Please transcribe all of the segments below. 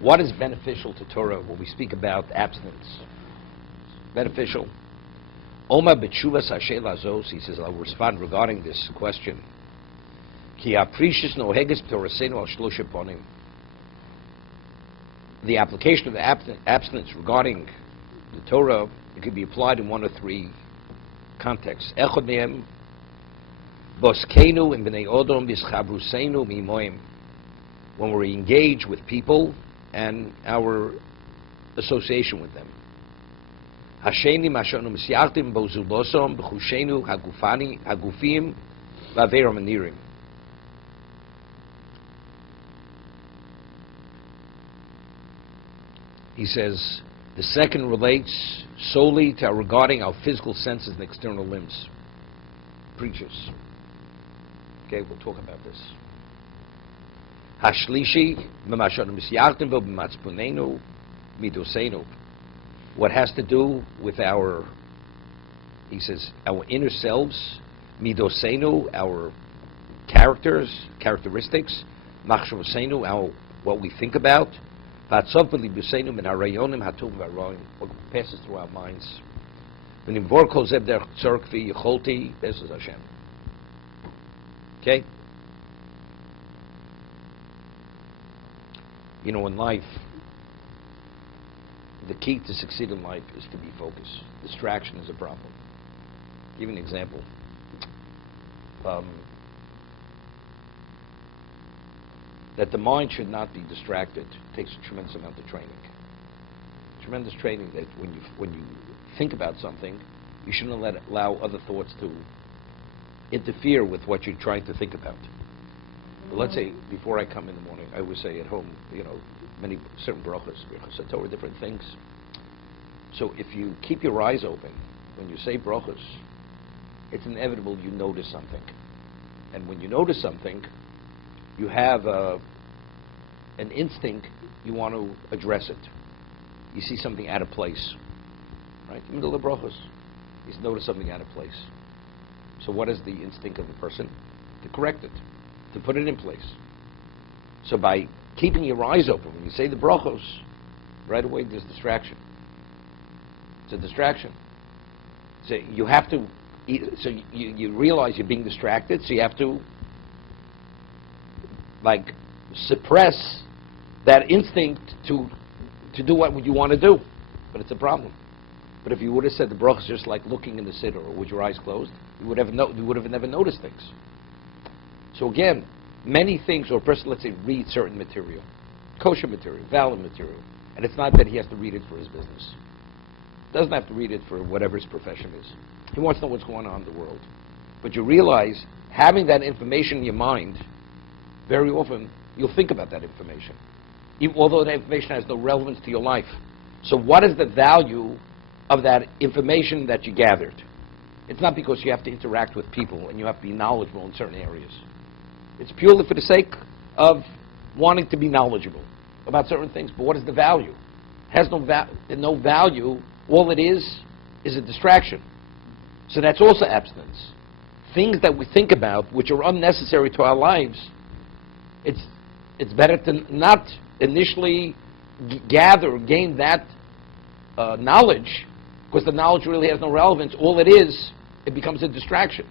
What is beneficial to Torah when we speak about abstinence? Beneficial. Oma b'tshuvas hashel azos, he says, I'll respond regarding this question. Ki aprishis noheges b'torasenu al shlosha ponim. The application of the abstinence regarding the Torah, it could be applied in one of three contexts. Echad mehem, boskenu in b'nei odom b'schabrusenu mimoim. When we engage with people and our association with them. Hasheni mashanu misyachtim bozulosom b'chushenu hagufani hagufim v'averam anirim. He says the second relates solely to regarding our physical senses and external limbs. Preachers. Okay, we'll talk about this. Hashlishi b'mashanu misyachtim b'matzpunenu midosenu. What has to do with our, he says, our inner selves, midosenu, our characteristics, machshavosenu, our what we think about, v'atzov min harayonim hatum v'aroim, what passes through our minds. V'nimvor kol zeh derech tzork v'yicholti b'ezras Hashem. Okay. You know, in life, the key to succeed in life is to be focused. Distraction is a problem. I'll give you an example. That the mind should not be distracted takes a tremendous amount of training. Tremendous training that when you think about something, you shouldn't allow other thoughts to interfere with what you're trying to think about. But let's say before I come in the morning, I would say at home, you know, many certain brachas, Torah, different things. So if you keep your eyes open when you say brachas, it's inevitable you notice something. And when you notice something, you have an instinct, you want to address it. You see something out of place, right? In the middle of brachas, you notice something out of place. So what is the instinct of the person? To correct it, to put it in place. So by keeping your eyes open, when you say the brachos, right away there's distraction. It's a distraction. So you have to, so you realize you're being distracted, so you have to like suppress that instinct to do what you want to do. But it's a problem. But if you would have said the brachos just like looking in the siddur or with your eyes closed, you would have never noticed things. So again, many things, or a person, let's say, reads certain material, kosher material, valid material, and it's not that he has to read it for his business. Doesn't have to read it for whatever his profession is. He wants to know what's going on in the world. But you realize, having that information in your mind, very often, you'll think about that information, although that information has no relevance to your life. So what is the value of that information that you gathered? It's not because you have to interact with people and you have to be knowledgeable in certain areas. It's purely for the sake of wanting to be knowledgeable about certain things. But what is the value? It has no value. All it is a distraction. So that's also abstinence. Things that we think about which are unnecessary to our lives, it's better to not initially gain that knowledge, because the knowledge really has no relevance. All it is, it becomes a distraction.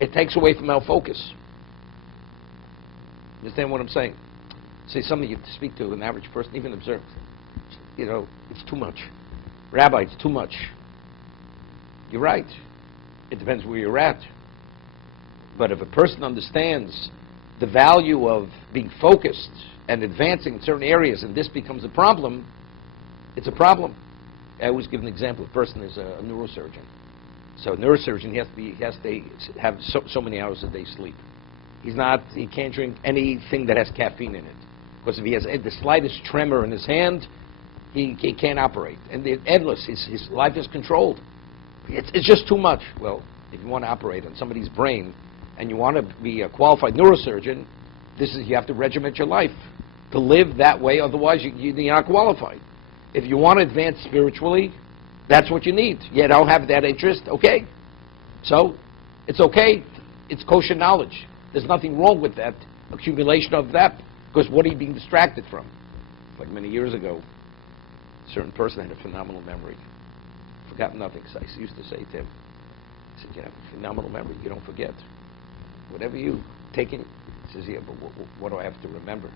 It takes away from our focus. Understand what I'm saying? Say something you speak to an average person, even observe. You know, it's too much. Rabbi, it's too much. You're right. It depends where you're at. But if a person understands the value of being focused and advancing in certain areas, and this becomes a problem, it's a problem. I always give an example. A person is a neurosurgeon. So a neurosurgeon, he has to have so many hours a day sleep. He can't drink anything that has caffeine in it. Because if he has the slightest tremor in his hand, he can't operate. And it's endless. His life is controlled. It's just too much. Well, if you want to operate on somebody's brain and you want to be a qualified neurosurgeon, you have to regiment your life to live that way. Otherwise, you're not qualified. If you want to advance spiritually, that's what you need. You don't have that interest, okay. So, it's okay. It's kosher knowledge. There's nothing wrong with that. accumulation of that. Because what are you being distracted from? Like many years ago, a certain person had a phenomenal memory. Forgot nothing. So I used to say to him, I said, you have a phenomenal memory. You don't forget. Whatever you take in, he says, yeah, but what do I have to remember?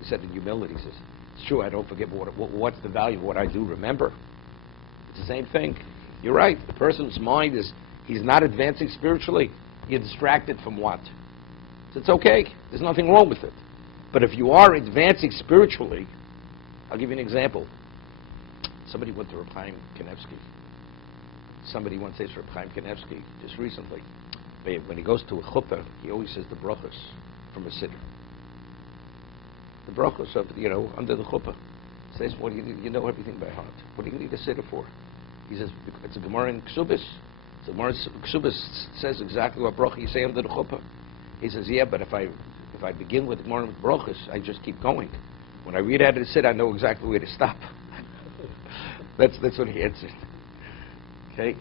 He said in humility, he says, it's true, I don't forget, but what's the value of what I do remember? It's the same thing. You're right. The person's mind he's not advancing spiritually. You're distracted from what? So it's okay. There's nothing wrong with it. But if you are advancing spiritually, I'll give you an example. Somebody went to Reb Chaim Kanevsky. Somebody once says Reb Chaim Kanevsky just recently. When he goes to a chuppah, he always says the brachos from a siddur. The brachos of, under the chuppah. Says, what do you need? You know everything by heart. What do you need a siddur for? He says, it's a Gemara in Ksubis. The Gemara in Ksubis says exactly what bracha you say under the chuppah. He says, yeah, but if I begin with the Gemara with brachos, I just keep going. When I read out of the siddur, I know exactly where to stop. That's what he answered. Okay?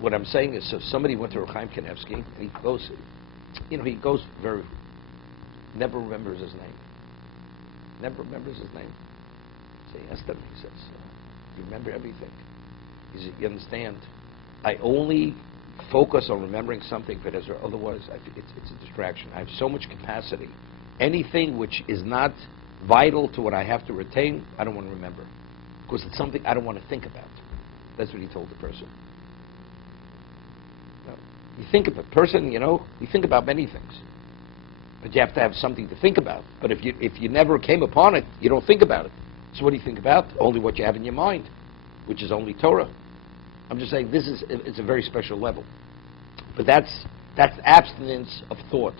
What I'm saying is, so somebody went to Reb Chaim Kanevsky, and he goes never remembers his name. Never remembers his name. So he asked him, he says, you remember everything? He said, you understand, I only focus on remembering something, but otherwise it's a distraction. I have so much capacity. Anything which is not vital to what I have to retain, I don't want to remember. Because it's something I don't want to think about. That's what he told the person. You think of a person, you think about many things. But you have to have something to think about. But if you never came upon it, you don't think about it. So what do you think about? Only what you have in your mind, which is only Torah. I'm just saying it's a very special level. But that's abstinence of thought.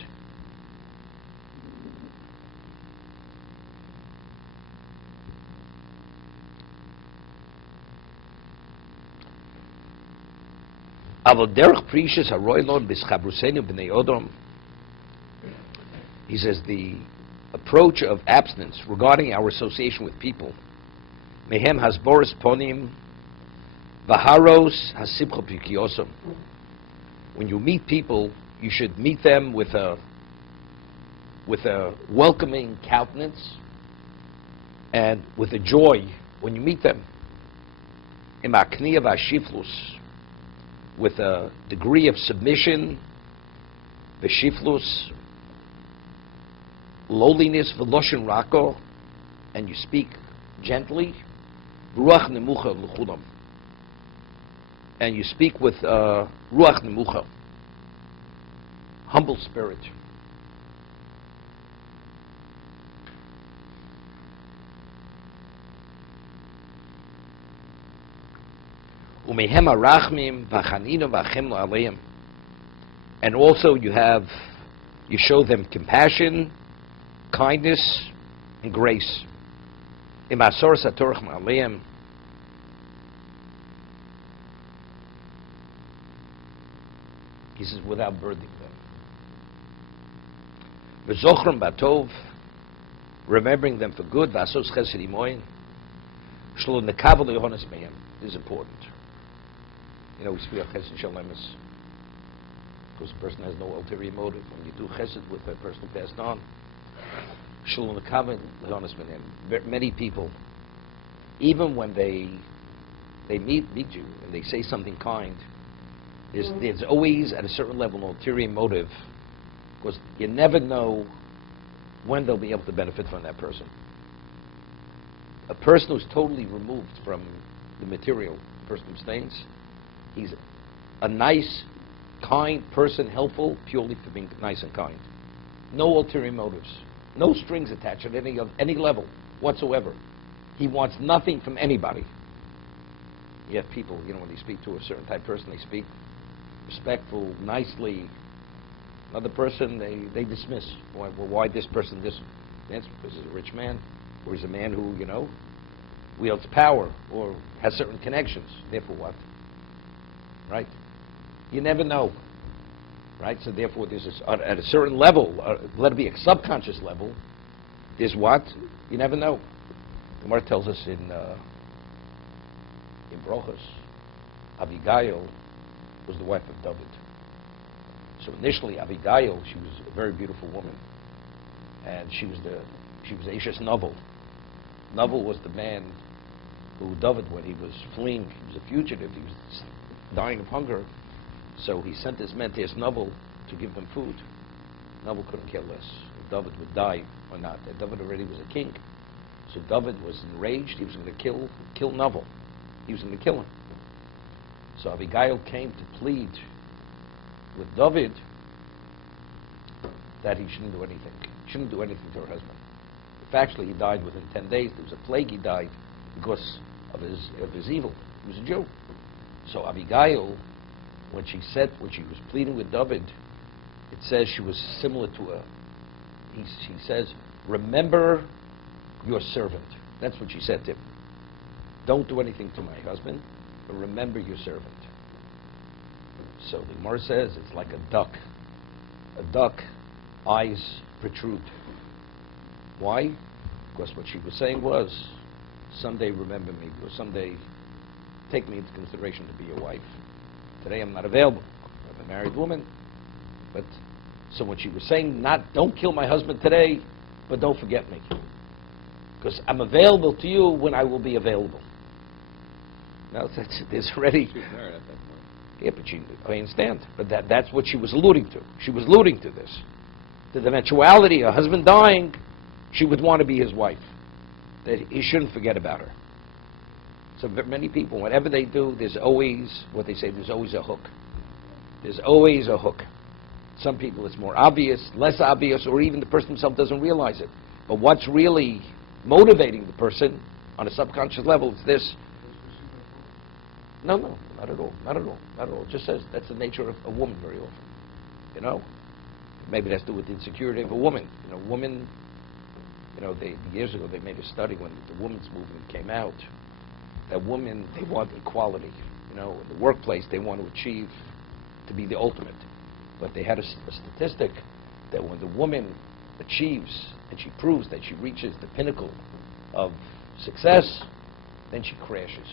He says the approach of abstinence regarding our association with people, mehem hasboris ponim vaharos hasibcha pikiosom. When you meet people, you should meet them with a welcoming countenance and with a joy when you meet them. Imakniya vashiflus, with a degree of submission, v'shiflus, lowliness, v'loshen rako, and you speak gently, ruach nemucha l'chulam, and you speak with ruach nemucha, humble spirit. And also you show them compassion, kindness, and grace. He says, without burdening them. Remembering them for good. This is important. We speak of chesed shalemus because the person has no ulterior motive. When you do chesed with a person who passed on, many people, even when they meet you and they say something kind, there's always at a certain level an ulterior motive, because you never know when they'll be able to benefit from that person. A person who's totally removed from the material, a person who abstains, he's a nice, kind person, helpful, purely for being nice and kind. No ulterior motives. No strings attached at any level whatsoever. He wants nothing from anybody. Yet people, when they speak to a certain type of person, they speak respectful, nicely. Another person, they dismiss. Why this person this? The answer is he's a rich man, or he's a man who, wields power, or has certain connections. Therefore what? Right? You never know. Right? So therefore there's at a certain level, let it be a subconscious level, there's what? You never know. The Gemara tells us in Brochus, Abigail was the wife of David. So initially, Abigail, she was a very beautiful woman. and she was Ashes Novel. Novel was the man who David, when he was fleeing, he was a fugitive, he was dying of hunger, so he sent his men to his Novel to give them food. Novel couldn't care less if David would die or not. David already was a king, so David was enraged. He was going to kill Novel. He was going to kill him. So Abigail came to plead with David that he shouldn't do anything. He shouldn't do anything to her husband. If actually he died within 10 days, there was a plague, he died because of his evil. He was a Jew. So Abigail, when she was pleading with David, it says she was similar to she says, remember your servant. That's what she said to him. Don't do anything to my husband, but remember your servant. So the Gemara says it's like a duck. A duck, eyes protrude. Why? Because what she was saying was, someday remember me, or someday take me into consideration to be your wife. Today I'm not available. I'm a married woman. But so what she was saying, don't kill my husband today, but don't forget me. Because I'm available to you when I will be available. Now there's already. She was married at that point. Yeah, but I understand. But that's what she was alluding to. She was alluding to this. To the eventuality, her husband dying, she would want to be his wife. That he shouldn't forget about her. So many people, whatever they do, there's always, what they say, there's always a hook. There's always a hook. Some people it's more obvious, less obvious, or even the person himself doesn't realize it. But what's really motivating the person on a subconscious level is this. No, not at all, not at all, not at all. It just says that's the nature of a woman very often. You know? Maybe that's to do with the insecurity of a woman. You know, women, years ago they made a study when the women's movement came out. That women, they want equality. In the workplace they want to achieve, to be the ultimate. But they had a statistic that when the woman achieves and she proves that she reaches the pinnacle of success, then she crashes.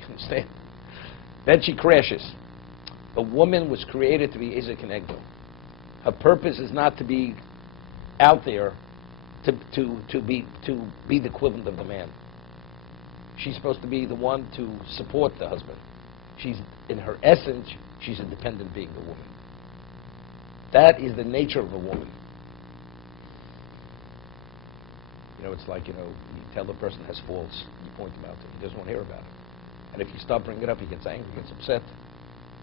You understand? Then she crashes. A woman was created to be Ezek and Egdo. Her purpose is not to be out there to be the equivalent of the man. She's supposed to be the one to support the husband. She's, in her essence, she's a dependent being, the woman. That is the nature of a woman. It's like, you tell the person has faults, you point them out to him. He doesn't want to hear about it. And if you stop bringing it up, he gets angry, he gets upset.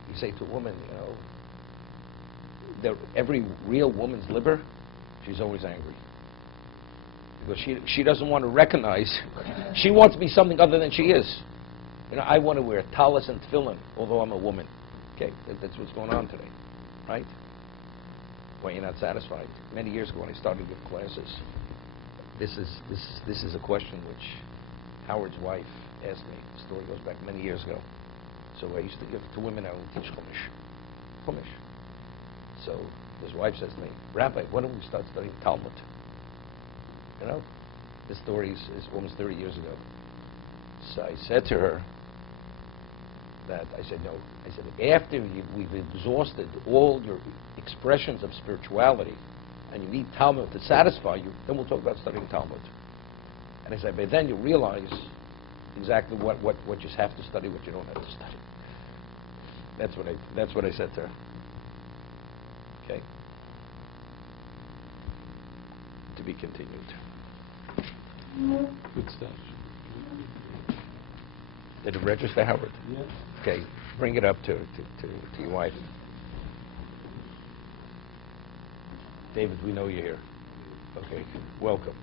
You say to a woman, every real woman's liver, she's always angry. Because she doesn't want to recognize, she wants to be something other than she is. I want to wear talis and tefillin, although I'm a woman. Okay, that's what's going on today, right? Well, you're not satisfied. Many years ago when I started to give classes, this is a question which Howard's wife asked me. The story goes back many years ago. So I used to give to women, I would teach Chumash. So his wife says to me, Rabbi, why don't we start studying Talmud? This story is almost 30 years ago. So I said to her that, I said, no. I said, after we've exhausted all your expressions of spirituality, and you need Talmud to satisfy you, then we'll talk about studying Talmud. And I said, but then you realize exactly what you have to study, what you don't have to study. That's what I said to her. Okay? To be continued. Good stuff. Did it register, Howard? Yes. Okay, bring it up to your wife. David, we know you're here. Okay, welcome.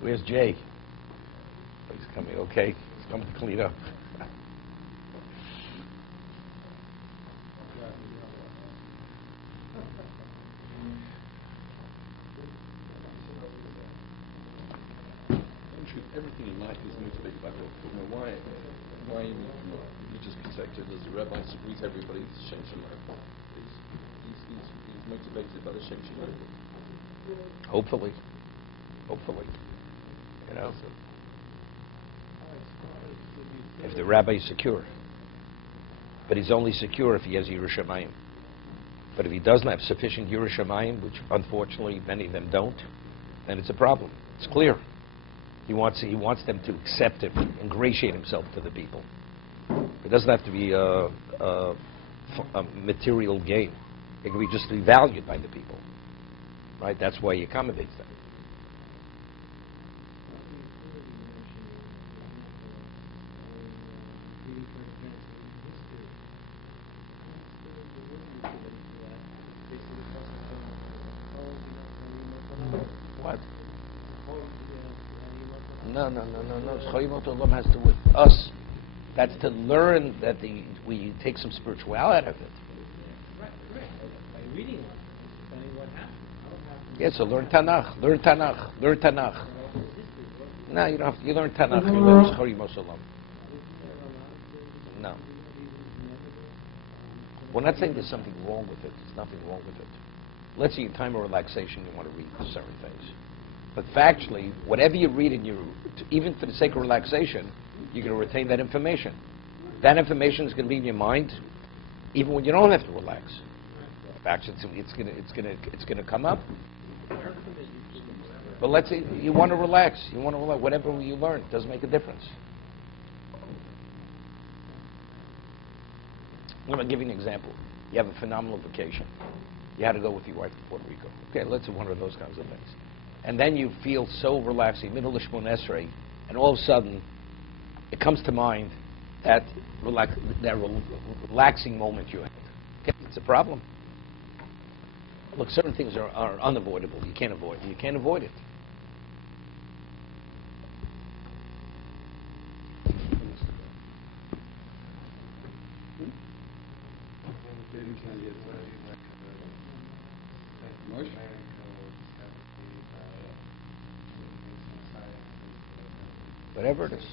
Where's Jay? He's coming, okay. He's coming to clean up. Everything in life is motivated by hope. Why in religious perspective does the rabbi greet everybody to Shem Shalom? He's motivated by the Shem Shalom. Hopefully. If the rabbi is secure. But he's only secure if he has Yerushalayim. But if he doesn't have sufficient Yiras Shamayim, which unfortunately many of them don't, then it's a problem. It's clear. He wants them to accept him, ingratiate himself to the people. It doesn't have to be a material gain. It can be just to be valued by the people. Right? That's why he accommodates them. What? No. Chayimot Olam has to do with us. That's to learn that we take some spirituality out of it. Right. By reading it, learning what happened. Yeah, so learn Tanakh. No, you don't have to. You learn Tanakh. You learn Chayimot Olam. No. We're not saying there's something wrong with it. There's nothing wrong with it. Let's say in time of relaxation you want to read certain things. But factually, whatever you read even for the sake of relaxation, you're going to retain that information. That information is going to be in your mind, even when you don't have to relax. Actually, it's going to come up. But let's say you want to relax. Whatever you learn doesn't make a difference. I'm going to give you an example. You have a phenomenal vacation. You had to go with your wife to Puerto Rico. Okay, let's do one of those kinds of things. And then you feel so relaxed, middle of Shmon Esrei, and all of a sudden, it comes to mind that relaxing moment you had. Okay, it's a problem. Look, certain things are unavoidable. You can't avoid it. Whatever it is.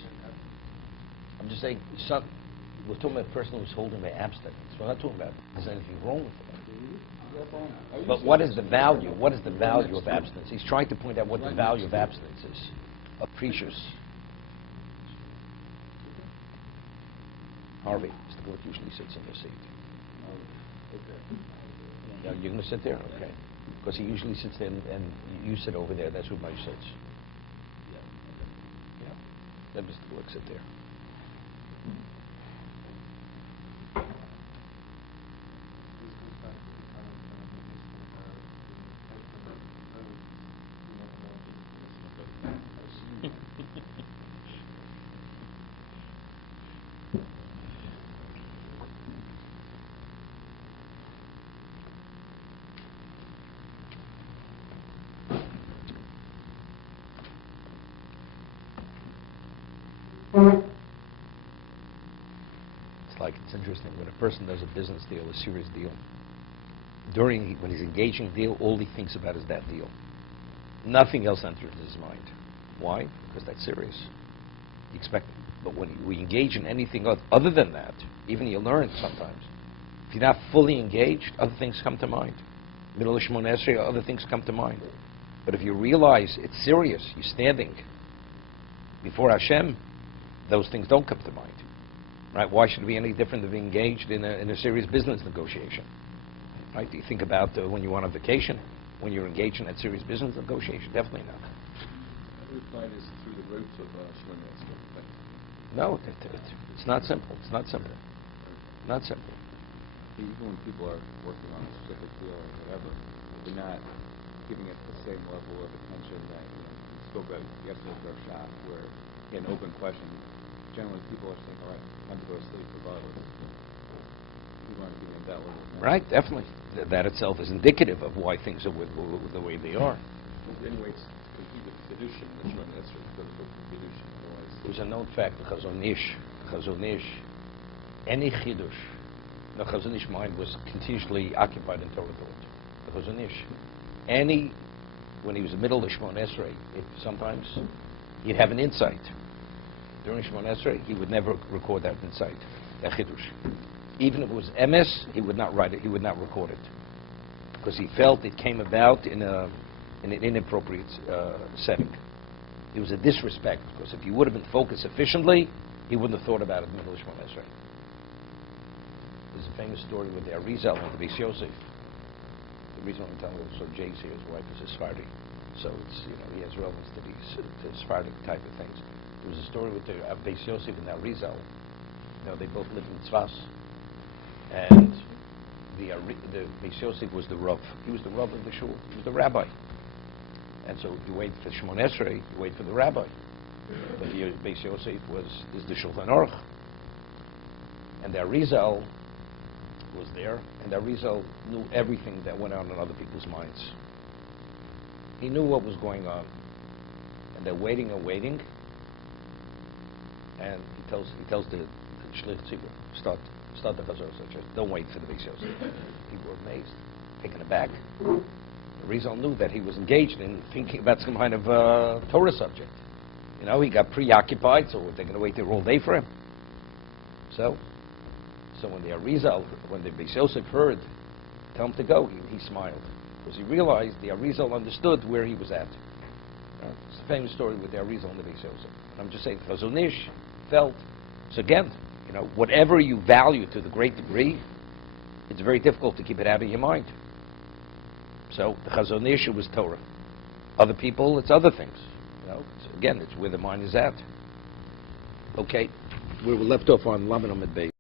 I'm just saying, we're talking about a person who's holding by abstinence. We're not talking about there's anything wrong with it. But what is the value? What is the value of abstinence? He's trying to point out what the value of abstinence is. Apprecious. Harvey, Mr. Glick usually sits in your seat. Yeah, you're going to sit there? Okay. Because he usually sits there and you sit over there. That's where Mike sits. Yeah. Let Mr. Glick sit there. It's interesting when a person does a business deal, a serious deal. When he's engaging in a deal, all he thinks about is that deal. Nothing else enters his mind. Why? Because that's serious. You expect, but when we engage in anything other than that, even you learn sometimes. If you're not fully engaged, other things come to mind. Middle of Shmon Esrei, other things come to mind. But if you realize it's serious, you're standing before Hashem, those things don't come to mind. Right? Why should it be any different than being engaged in a serious business negotiation? Right? Do you think about when you went on vacation, when you're engaged in that serious business negotiation? Definitely not. The reply is through the roots of Shmon Esrei. No, it's not simple. It's not simple. Not simple. Even when people are working on a specific deal or whatever, they're not giving it the same level of attention that we spoke about yesterday for our shop, where an open question. Generally, people are saying, all right, time to go to sleep regardless. We want to be in that level. Right, definitely. That itself is indicative of why things are the way they are. Anyway, it's complete with Chidushim. The Shmon Esrei goes with Chidushim. It was a known fact, the Chazon Ish, any Chidush, the Chazon Ish mind was continuously occupied in Torah thought. The Chazon Ish, when he was in the middle of Shmon Esrei, sometimes he'd have an insight. During Shmon Esrei, he would never record that insight, that Chidush. Even if it was emes, he would not write it, he would not record it. Because he felt it came about in an inappropriate setting. It was a disrespect, because if he would have been focused sufficiently, he wouldn't have thought about it in the middle of Shmon Esrei. There's a famous story with the Arizal and the Beis Yosef. the reason I'm telling you, so Jay's here, his wife is a Sephardi. So it's, he has relevance to to Sephardic type of things. There was a story with the Beis Yosef and Arizal. They both lived in Tzfas. And the Beis Yosef was the Rav. He was the Rav of the shul. He was the rabbi. And so you wait for Shemon Esrei, you wait for the rabbi. But the Beis Yosef is the Shulchan Aruch. And the Arizal was there, and the Arizal knew everything that went on in other people's minds. He knew what was going on. And they're waiting and waiting. And he tells the Shlich Tzibur, start the Chazor. Don't wait for the Beis Yosef. People were amazed, taken aback. The Arizal knew that he was engaged in thinking about some kind of Torah subject. He got preoccupied, so they're going to wait there all day for him. So when the Arizal, when the Beis Yosef heard, tell him to go, he smiled. Because he realized the Arizal understood where he was at. It's a famous story with the Arizal and the Beis Yosef. And I'm just saying, Chazon Ish felt. So again, whatever you value to the great degree, it's very difficult to keep it out of your mind. So the Chazon Ish was Torah. Other people, it's other things. Again, it's where the mind is at. Okay, we were left off on Lamed Amud Beis.